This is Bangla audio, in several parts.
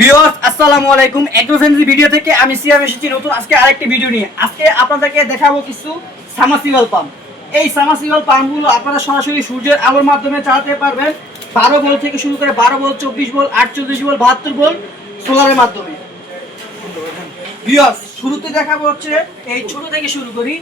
ভিউয়ার্স আসসালামু আলাইকুম। এগ্রোফ্রেন্ডলি ভিডিও থেকে আমি সিয়াম এসেছি নতুন আজকে আরেকটি ভিডিও নিয়ে। আজকে আপনাদেরকে দেখাবো কিছু সাবমার্সিবল পাম্প। এই সাবমার্সিবল পাম্পগুলো আপনারা সরাসরি সূর্যের আলোর মাধ্যমে চালাতে পারবেন। 12 ভোল্ট থেকে শুরু করে 12 ভোল্ট, 24 ভোল্ট, 48 ভোল্ট, 72 ভোল্ট সোলারের মাধ্যমে। ভিউয়ার্স শুরুতে দেখাবো হচ্ছে এই ছোট থেকে শুরু করি।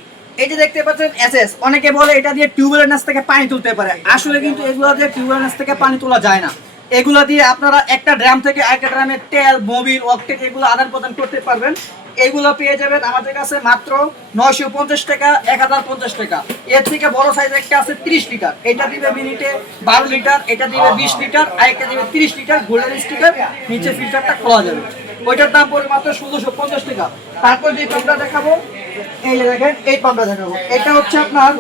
এই যে দেখতে পাচ্ছেন এসএস, অনেকে বলে এটা দিয়ে টিউবওয়েলের নিচ থেকে পানি তুলতে পারে। আসলে কিন্তু এগুলো দিয়ে টিউবওয়েলের নিচ থেকে পানি তোলা যায় না। এগুলো দিয়ে আপনারা একটা ড্রাম থেকে আরেকটা ড্রামে তেল, মোবিল, অকটেন এগুলো আদান প্রদান করতে পারবেন। এগুলো পেয়ে যাবেন আমাদের কাছে মাত্র 950 টাকা, 1050 টাকা। এর থেকে বড় সাইজ একটা আছে 30 লিটার, এটা দিবে মিনিটে 12 লিটার, এটা দিবে 20 লিটার, আরেকটা দিবে 30 লিটার। গোল্ডেন স্টিকার, নিচে ফিল্টারটা খোলা যাবে। ওইটার দাম পড়বে মাত্র 1650 টাকা। তারপর যে পাম্পটা দেখাবো, এই যে দেখেন এই পাম্পটা দেখাবো, এটা হচ্ছে আপনার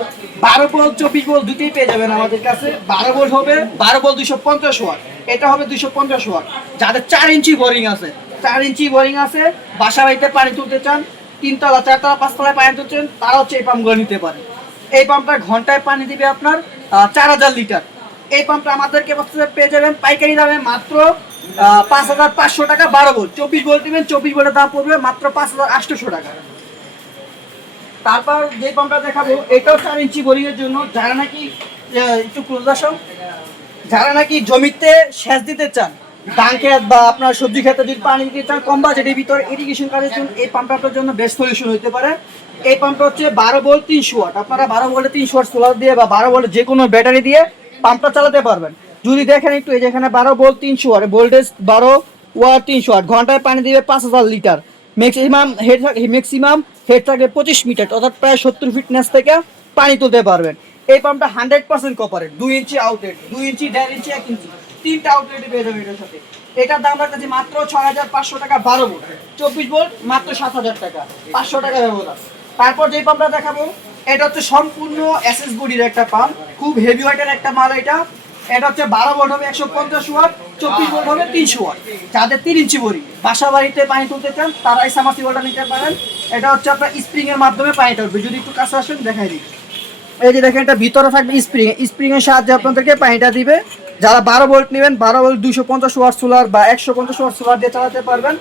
12 ভোল্ট, 24 ভোল্ট দুটোই পেয়ে যাবেন আমাদের কাছে। 12 ভোল্ট হবে 12 ভোল্ট 250 ওয়াট, এটা হবে 250 ওয়াট। যাদের 4 ইঞ্চি বোরিং আছে, 4 ইঞ্চি বোরিং আছে, বাসা বাড়িতে পানি তুলতে চান, 3 তলা 4 তলা 5 তলায় পানি তুলতে চান, তারা হচ্ছে এই পাম্পগুলো নিতে পারে। এই পাম্পটা ঘন্টায় পানি দিবে আপনার 4000 লিটার। এই পাম্পটা আমাদেরকে পেয়ে যাবেন পাইকারি দামে মাত্র 5500 টাকা। 12 ভোল্ট, 24 ভোল্ট দিবেন, 24 ভোল্টের দাম পড়বে মাত্র 5800 টাকা। তারপর যে পাম্পটা দেখাবো, এটাও 4 ইঞ্চি বোরিং এর জন্য। যারা নাকি একটু ক্লোজ আসো, যারা নাকি জমিতে সেচ দিতে চান, ধান ক্ষেত বা আপনার সবজি ক্ষেতে যদি পানি দিতে চান কম বাজেটের ভিতরে ইরিগেশন কাজের জন্য এই পাম্পটার জন্য বেস্ট সলিউশন হতে পারে। এই পাম্পটা হচ্ছে 12 ভোল্ট 300 ওয়াট। আপনারা 12 ভোল্টে 300 ওয়াট সোলার দিয়ে বা 12 ভোল্টে যে কোনো ব্যাটারি দিয়ে পাম্পটা চালাতে পারবেন। যদি দেখেন একটু, এই যেখানে 12 volt 300 watt, voltage 12 watt 300 watt, ঘন্টায় পানি দিবে 5000 লিটার। ম্যাক্সিমাম হেড থাকে 25 মিটার, অর্থাৎ প্রায় 70 ফিট নিচ থেকে পানি তুলতে পারবেন। এই পাম্পটা 100% কপারেট, 2 ইঞ্চি আউটলেট, 2 ইঞ্চি, 1.5 ইঞ্চি, 1 ইঞ্চি, 3টা আউটলেটে পেয়ে যাবেন এটার সাথে। এটার দাম রাখতেছি মাত্র 6500 টাকা। 12 ভোল্ট, 24 ভোল্ট মাত্র 7000 টাকা, 500 টাকা ব্যবধান। তারপর যে পাম্পটা দেখাবো, এটা হচ্ছে সম্পূর্ণ এসএস বডির একটা পাম্প, খুব হেভি ওয়েটের একটা মাল এটা। এটা হচ্ছে 12 ভোল্ট হবে 150 ওয়াট, 24 ভোল্ট হবে 300 ওয়াট। যাদের 3 ইঞ্চি বডি, বাসা বাড়িতে পানি তুলতে চান, তারা এই সাবমার্সিবলটা নিতে পারেন। এটা হচ্ছে আপনার স্প্রিং এর মাধ্যমে পানিটা উঠবে। যদি একটু কাছে আসেন দেখাই দিই। এই যে দেখেন, এটা ভিতরে থাকবে স্প্রিং এর সাহায্যে আপনাদেরকে পানিটা দিবে। যারা 12 ভোল্ট নেবেন, 12 ভোল্ট 250 ওয়াট সোলার বা 150 ওয়াট সোলার দিয়ে চালাতে পারবেন।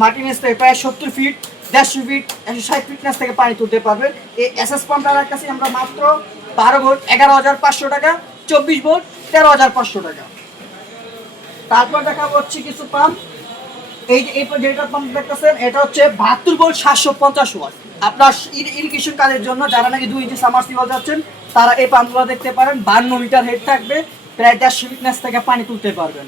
মাটির নিচ থেকে প্রায় 70 ফিট, 150 ফিট, 160 ফিট নিচ থেকে পানি তুলতে পারবেন। এই এসএস পাম্পটার কাছে আমরা মাত্র 12 ভোল্ট 11500 টাকা, 24 ভোল্ট 13500 টাকা। তারপর দেখাবো হচ্ছে কিছু পাম্প। এই যে যেটা পাম্প দেখতেছেন, এটা হচ্ছে 72 ভোল্ট 750 ওয়াট। আপনার ইরিগেশন কাজের জন্য যারা নাকি 2 ইঞ্চি সাবমার্সিবল যাচ্ছেন, তারা এই পাম্পগুলো দেখতে পারেন। 52 মিটার হেড থাকবে, প্রায় 150 ফিট নিচ থেকে পানি তুলতে পারবেন।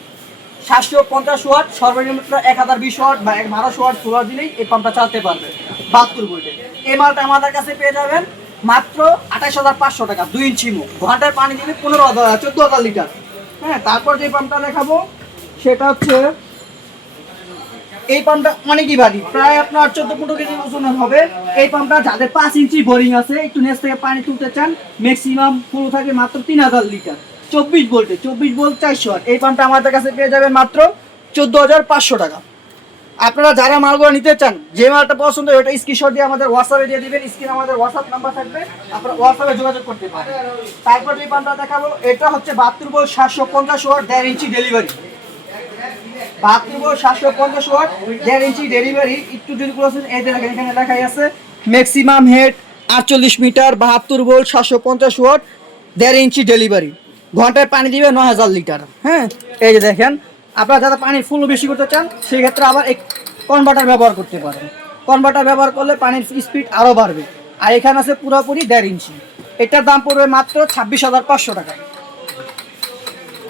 750 ওয়াট, সর্বনিম্ন 1020 ওয়াট বা 1200 ওয়াট সোলার দিলেই এই পাম্পটা চালাতে পারবেন 72 ভোল্টে। এই মালটা আমাদের কাছে পেয়ে যাবেন মাত্র 28500 টাকা। 2 ইঞ্চি মুখ, ঘন্টায় পানি দিবে 14000 লিটার। হ্যাঁ, তারপর যে পাম্পটা দেখাবো সেটা হচ্ছে এই পাম্পটা অনেকই ভারী, প্রায় আপনার 14-15 কেজি ওজনের হবে। এই পাম্পটা যাদের 5 ইঞ্চি বোরিং আছে, একটু নিচ থেকে পানি তুলতে চান, ম্যাক্সিমাম ফুল থাকে মাত্র 3000 লিটার, 24 ভোল্টে, 24 ভোল্ট 400 ওয়াট। এই পাম্পটা আমাদের কাছে পেয়ে যাবেন মাত্র 14500 টাকা। আপনারা যারা মালগুলো নিতে চান, যে মালটা পছন্দ হয় ওটা স্ক্রিনশট দিয়ে আমাদের হোয়াটসঅ্যাপে দিয়ে দিবেন। স্ক্রিনে আমাদের হোয়াটসঅ্যাপ নাম্বার থাকবে, আপনারা হোয়াটসঅ্যাপে যোগাযোগ করতে পারেন। তারপর যে পাম্পটা দেখাবো, এটা হচ্ছে 72 volt 750 watt, 1.5 inch delivery. 72 volt 750 watt, 1.5 inch delivery. একটু যদি বলেছেন, এই যে দেখেন এখানে লেখাই আছে maximum head 48 metre, 72 volt 750 watt, 1.5 inch delivery. ঘন্টায় পানি দিবে 9000 লিটার। হ্যাঁ, এই যে দেখেন, আপনারা যারা পানির ফুল বেশি করতে চান, সেই ক্ষেত্রে আবার এক কনভার্টার ব্যবহার করতে পারেন। কনভার্টার ব্যবহার করলে পানির স্পিড আরও বাড়বে। আর এখানে আছে পুরোপুরি 1.5 ইঞ্চি। এটার দাম পড়বে মাত্র 26500 টাকা।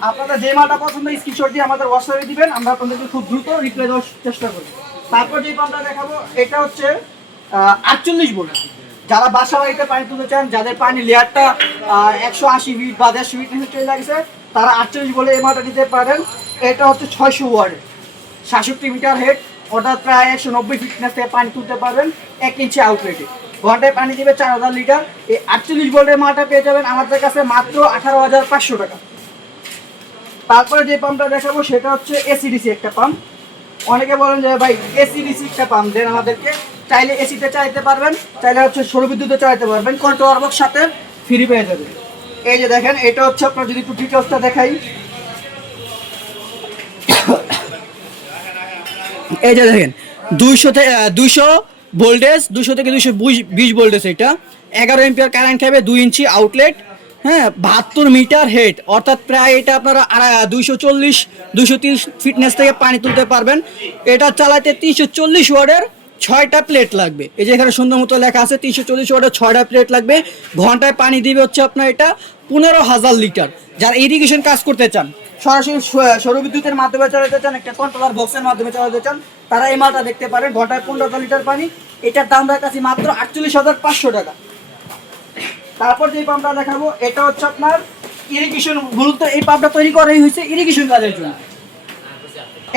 আপনাদের যে মালটা পছন্দ স্ক্রিনশট দিয়ে আমাদের হোয়াটসঅ্যাপে দিবেন, আমরা আপনাদেরকে খুব দ্রুত রিপ্লাই দেওয়ার চেষ্টা করি। তারপর যে পাম্পটা দেখাবো, এটা হচ্ছে 48 ভোল্ট। যারা বাসা বাড়িতে পানি তুলতে চান, যাদের পানি লেয়ারটা 180 ফিট বা 150 ফিট নিচে চলে লাগছে, তারা 48 ভোল্টে এই মালটা নিতে পারেন। এটা হচ্ছে 600 ওয়াট, 67 মিটার হেড, অর্থাৎ প্রায় 190 ফিট নিচ থেকে পানি তুলতে পারবেন 1 ইঞ্চি আউটলেটে। ঘন্টায় পানি দিবে 4000 লিটার। এই 48 ভোল্টের মালটা পেয়ে যাবেন আমাদের কাছে মাত্র 18500 টাকা। তারপরে যে পাম্পটা দেখাবো সেটা হচ্ছে এসিডিসি একটা পাম্প। অনেকে বলেন যে ভাই এসিডিসি একটা পাম্প দেন আমাদেরকে, চাইলে এসিতে চালাতে পারবেন, চাইলে হচ্ছে সৌর বিদ্যুতে চালাতে পারবেন, কন্ট্রোলার বক্স সাথে ফ্রি পেয়ে যাবেন। এই যে দেখেন, এটা হচ্ছে আপনার যদি একটু ডিটেলসটা দেখাই, এই যে দেখেন 200 ভোল্টেজ, 200 থেকে 220 ভোল্টেজ, এটা 11 এম্পিয়ার কারেন্ট খাবে, 2 ইঞ্চি আউটলেট, হ্যাঁ 72 মিটার হেড, অর্থাৎ প্রায় এটা আপনারা 240-230 ফিটনেস থেকে পানি তুলতে পারবেন। এটা চালাতে 340 ওয়াটের 6টা প্লেট লাগবে। এই যে এখানে সুন্দর মতো লেখা আছে 340 ওয়াটের 6টা প্লেট লাগবে। ঘন্টায় পানি দিবে হচ্ছে আপনার এটা 15,000 লিটার। যারা ইরিগেশন কাজ করতে চান, সরাসরি সৌর বিদ্যুতের মাধ্যমে চালাতে চান, একটা কন্ট্রোলার বক্সের মাধ্যমে চালাতে চান, তারা এই মালটা দেখতে পারেন। ঘন্টায় 15,000 লিটার পানি। এটার দাম রাখা মাত্র 48,500 টাকা। তারপর যে পাম্পটা দেখাবো এটা হচ্ছে আপনার ইরিগেশন, মূলত এই পাম্পটা তৈরি করাই হয়েছে ইরিগেশন কাজের জন্য।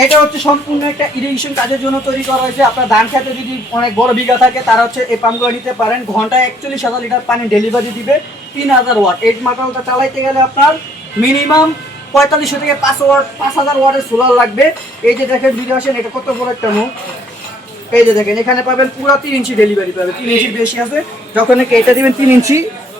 এটা হচ্ছে সম্পূর্ণ একটা ইরিগেশন কাজের জন্য তৈরি করা হয়েছে। আপনার ধান খেতে যদি অনেক বড় বিঘা থাকে তারা হচ্ছে এই পাম্পগুলো নিতে পারেন। ঘন্টায় 41,000 লিটার পানি ডেলিভারি দিবে, 3,000 ওয়াট। এই মাটালটা চালাইতে গেলে আপনার মিনিমাম 4500 থেকে 5,000 ওয়াটের সোলার লাগবে। এই যে দেখেন ভিডিও আসেন, এটা কত বড় একটা মুখ। এই যে দেখেন এখানে পাবেন পুরো 3 ইঞ্চি ডেলিভারি পাবেন, 3 ইঞ্চির বেশি আছে। যখন এটা দিবেন 3 ইঞ্চি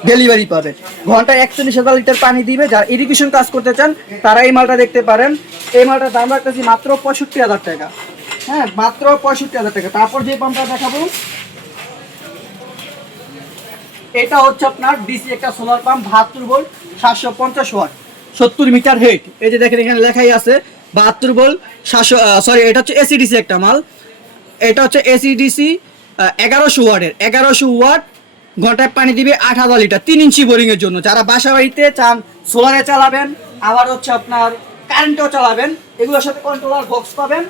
ডেলিভারি পাবেন। ঘন্টায় 41,000 লিটার পানি দিবে। যারা ইরিগেশন কাজ করতে চান তারা এই মালটা দেখতে পারেন। এই মালটার দাম রাখতেছি মাত্র 65,000 টাকা। হ্যাঁ, মাত্র 65,000 টাকা। তারপর যে পাম্পটা দেখাবো এটা হচ্ছে আপনার ডিসি একটা solar pump, 72 volt, 750 watt, 70 metre head. এই যে দেখেন এখানে লেখাই আছে 72 ভোল্ট, 700, সরি এটা হচ্ছে এসিডিসি একটা মাল। এটা হচ্ছে এসিডিসি 1100 ওয়াটের, 1100 ওয়াট। ঘন্টায় পানি দিবে 8,000 লিটার, 3 ইঞ্চি বোরিং এর জন্য। যারা বাসা বাড়িতে চান সোলারে চালাবেন, আবার হচ্ছে আপনার কারেন্টেও চালাবেন, এগুলোর সাথে কন্ট্রোলার বক্স পাবেন।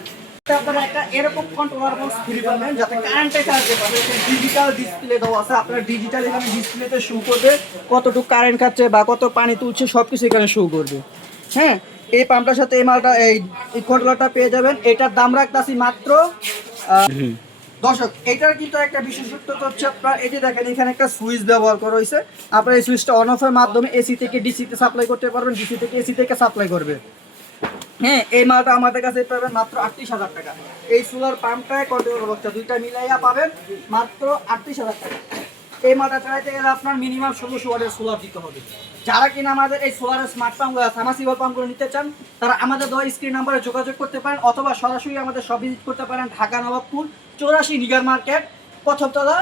আপনারা একটা এরকম কন্ট্রোলার বক্স ফ্রি পাবেন যাতে কারেন্টে চালাতে পারবেন। ডিজিটাল ডিসপ্লে দেওয়া আছে, আপনার ডিজিটাল এখানে ডিসপ্লেতে শো করবে কতটুকু কারেন্ট খাচ্ছে বা কত পানি তুলছে, সবকিছু এখানে শো করবে। হ্যাঁ, এই পাম্পটার সাথে এই মালটা এই কন্ট্রোলারটা পেয়ে যাবেন। এটার দাম রাখতেছি মাত্র দর্শক, এটার কিন্তু একটা বিশেষত্ব হচ্ছে আপনার এই যে দেখেন এখানে একটা সুইচ ব্যবহার করা হয়েছে। আপনার এই সুইচটা অন অফের মাধ্যমে এসি থেকে ডিসিতে সাপ্লাই করতে পারবেন, ডিসি থেকে এসি থেকে সাপ্লাই করবে। হ্যাঁ, এই মালটা আমাদের কাছে পাবেন মাত্র 38,000 টাকা। এই সোলার পাম্পটায় কন্ট্রোলার বক্সটা দুইটা মিলাইয়া পাবেন মাত্র 38,000 টাকা। এই মালটা চালাতে গেলে আপনার মিনিমাম 1600 ওয়াটের সোলার দিতে হবে। যারা কিনা আমাদের এই সোলারের স্মার্ট পাম্প সাবমার্সিবল পাম্পগুলো নিতে চান তারা আমাদের দেওয়া স্ক্রিন নাম্বারে যোগাযোগ করতে পারেন, অথবা সরাসরি আমাদের সব ভিজিট করতে পারেন। ঢাকা নবাবপুর 84 নিগার মার্কেট, প্রথমতলা।